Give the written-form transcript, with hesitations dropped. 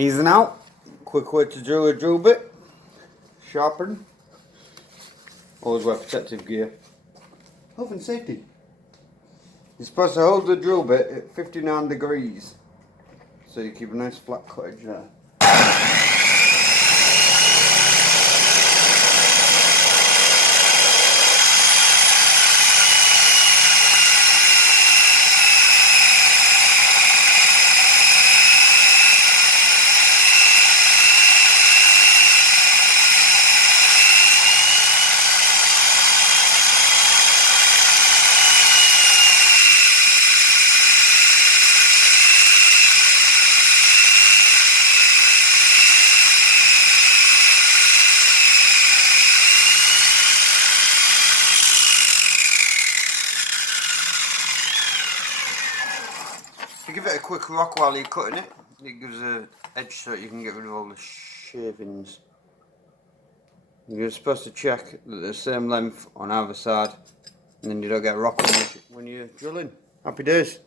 Easing out. Quick way to drill a drill bit. Sharpen. Always wear protective gear. Health and safety. You're supposed to hold the drill bit at 59 degrees. So you keep a nice flat cut edge there. To give it a quick rock while you're cutting it, it gives an edge so that you can get rid of all the shavings. You're supposed to check that they're the same length on either side, and then you don't get a rock when you're drilling. Happy days.